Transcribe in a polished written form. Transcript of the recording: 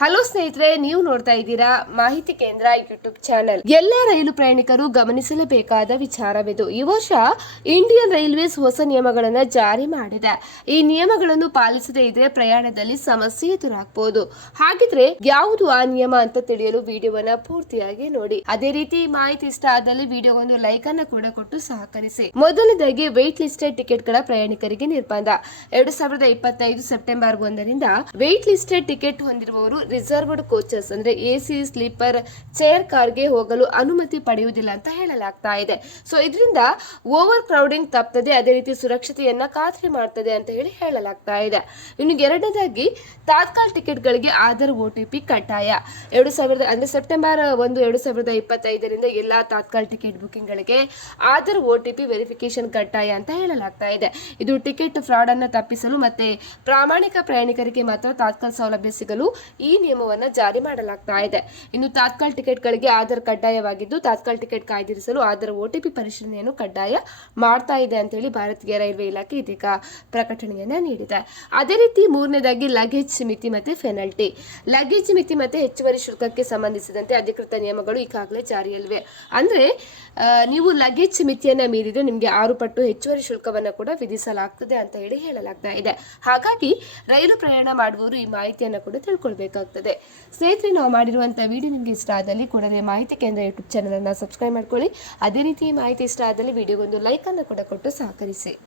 Hello ಸ್ನೇಹಿತರೆ, ನೀವು ನೋಡ್ತಾ ಇದ್ದೀರಾ ಮಾಹಿತಿ ಕೇಂದ್ರ ಯೂಟ್ಯೂಬ್ ಚಾನೆಲ್. ಎಲ್ಲ ರೈಲು ಪ್ರಯಾಣಿಕರು ಗಮನಿಸಲೇಬೇಕಾದ ವಿಚಾರವಿದು. ಈ ವರ್ಷ ಇಂಡಿಯನ್ ರೈಲ್ವೇಸ್ ಹೊಸ ನಿಯಮಗಳನ್ನು ಜಾರಿ ಮಾಡಿದೆ. ಈ ನಿಯಮಗಳನ್ನು ಪಾಲಿಸದೇ ಇದ್ರೆ ಪ್ರಯಾಣದಲ್ಲಿ ಸಮಸ್ಯೆ ಎದುರಾಗಬಹುದು. ಹಾಗಿದ್ರೆ ಯಾವುದು ಆ ನಿಯಮ ಅಂತ ತಿಳಿಯಲು ವಿಡಿಯೋವನ್ನ ಪೂರ್ತಿಯಾಗಿ ನೋಡಿ. ಅದೇ ರೀತಿ ಮಾಹಿತಿ ಇಷ್ಟ ಆದಲ್ಲಿ ವಿಡಿಯೋಗೊಂದು ಲೈಕ್ ಅನ್ನು ಕೂಡ ಕೊಟ್ಟು ಸಹಕರಿಸಿ. ಮೊದಲನೇದಾಗಿ ವೇಟ್ ಲಿಸ್ಟೆಡ್ ಟಿಕೆಟ್ ಗಳ ಪ್ರಯಾಣಿಕರಿಗೆ ನಿರ್ಬಂಧ. 2025 ಸೆಪ್ಟೆಂಬರ್ 1ರಿಂದ ವೇಟ್ ಲಿಸ್ಟೆಡ್ ಟಿಕೆಟ್ ಹೊಂದಿರುವವರು ರಿಸರ್ವ್ಡ್ ಕೋಚಸ್ ಅಂದ್ರೆ ಎಸಿ ಸ್ಲೀಪರ್ ಚೇರ್ ಕಾರ್ಗೆ ಹೋಗಲು ಅನುಮತಿ ಪಡೆಯುವುದಿಲ್ಲ ಅಂತ ಹೇಳಲಾಗ್ತಾ ಇದೆ. ಸೊ ಇದರಿಂದ ಓವರ್ ಕ್ರೌಡಿಂಗ್ ತಪ್ಪುತ್ತದೆ, ಅದೇ ರೀತಿ ಸುರಕ್ಷತೆಯನ್ನ ಖಾತ್ರಿ ಮಾಡ್ತದೆ ಅಂತ ಹೇಳಲಾಗ್ತಾ ಇದೆ. ಇನ್ನು ಎರಡನೇದಾಗಿ ತಾತ್ಕಾಲ್ ಟಿಕೆಟ್ ಗಳಿಗೆ ಆಧಾರ್ OTP ಕಡ್ಡಾಯ. ಸೆಪ್ಟೆಂಬರ್ 1, 2025ರಿಂದ ಎಲ್ಲಾ ತಾತ್ಕಾಲ್ ಟಿಕೆಟ್ ಬುಕಿಂಗ್ ಗಳಿಗೆ ಆಧಾರ್ OTP ವೆರಿಫಿಕೇಶನ್ ಕಡ್ಡಾಯ ಅಂತ ಹೇಳಲಾಗ್ತಾ ಇದೆ. ಇದು ಟಿಕೆಟ್ ಫ್ರಾಡ್ ಅನ್ನು ತಪ್ಪಿಸಲು ಮತ್ತೆ ಪ್ರಾಮಾಣಿಕ ಪ್ರಯಾಣಿಕರಿಗೆ ಮಾತ್ರ ತಾತ್ಕಾಲ್ ಸೌಲಭ್ಯ ಸಿಗಲು ಈ ನಿಯಮವನ್ನು ಜಾರಿ ಮಾಡಲಾಗ್ತಾ ಇದೆ. ಇನ್ನು ತಾತ್ಕಾಲ್ ಟಿಕೆಟ್ ಗಳಿಗೆ ಆಧಾರ್ ಕಡ್ಡಾಯವಾಗಿದ್ದು ತಾತ್ಕಾಲ್ ಟಿಕೆಟ್ ಕಾಯ್ದಿರಿಸಲು ಆಧಾರ್ OTP ಪರಿಶೀಲನೆಯನ್ನು ಕಡ್ಡಾಯ ಮಾಡ್ತಾ ಇದೆ ಅಂತ ಹೇಳಿ ಭಾರತೀಯ ರೈಲ್ವೆ ಇಲಾಖೆ ಇದೀಗ ಪ್ರಕಟಣೆಯನ್ನ ನೀಡಿದೆ. ಅದೇ ರೀತಿ ಮೂರನೇದಾಗಿ ಲಗೇಜ್ ಮಿತಿ ಮತ್ತೆ ಪೆನಲ್ಟಿ. ಲಗೇಜ್ ಮಿತಿ ಮತ್ತೆ ಹೆಚ್ಚುವರಿ ಶುಲ್ಕಕ್ಕೆ ಸಂಬಂಧಿಸಿದಂತೆ ಅಧಿಕೃತ ನಿಯಮಗಳು ಈಗಾಗಲೇ ಜಾರಿಯಲ್ಲಿವೆ. ಅಂದ್ರೆ ನೀವು ಲಗೇಜ್ ಮಿತಿಯನ್ನ ಮೀರಿದ್ರೆ ನಿಮಗೆ 6 ಪಟ್ಟು ಹೆಚ್ಚುವರಿ ಶುಲ್ಕವನ್ನು ಕೂಡ ವಿಧಿಸಲಾಗ್ತದೆ ಅಂತ ಹೇಳಲಾಗ್ತಾ ಇದೆ. ಹಾಗಾಗಿ ರೈಲು ಪ್ರಯಾಣ ಮಾಡುವವರು ಈ ಮಾಹಿತಿಯನ್ನು ಕೂಡ ತಿಳ್ಕೊಳ್ಬೇಕಾಗ್ತದೆ. ಸ್ನೇಹಿತರೆ, ನಾವು ಮಾಡಿರುವಂತಹ ವಿಡಿಯೋ ನಿಮಗೆ ಇಷ್ಟ ಆದಲ್ಲಿ ಕೂಡಲೇ ಮಾಹಿತಿ ಕೇಂದ್ರ ಯೂಟ್ಯೂಬ್ ಚಾನಲ್ ಅನ್ನು ಸಬ್ಸ್ಕ್ರೈಬ್ ಮಾಡ್ಕೊಳ್ಳಿ. ಅದೇ ರೀತಿ ಮಾಹಿತಿ ಇಷ್ಟ ಆದಲ್ಲಿ ವಿಡಿಯೋಗೊಂದು ಲೈಕ್ ಅನ್ನು ಕೂಡ ಕೊಟ್ಟು ಸಹಕರಿಸಿ.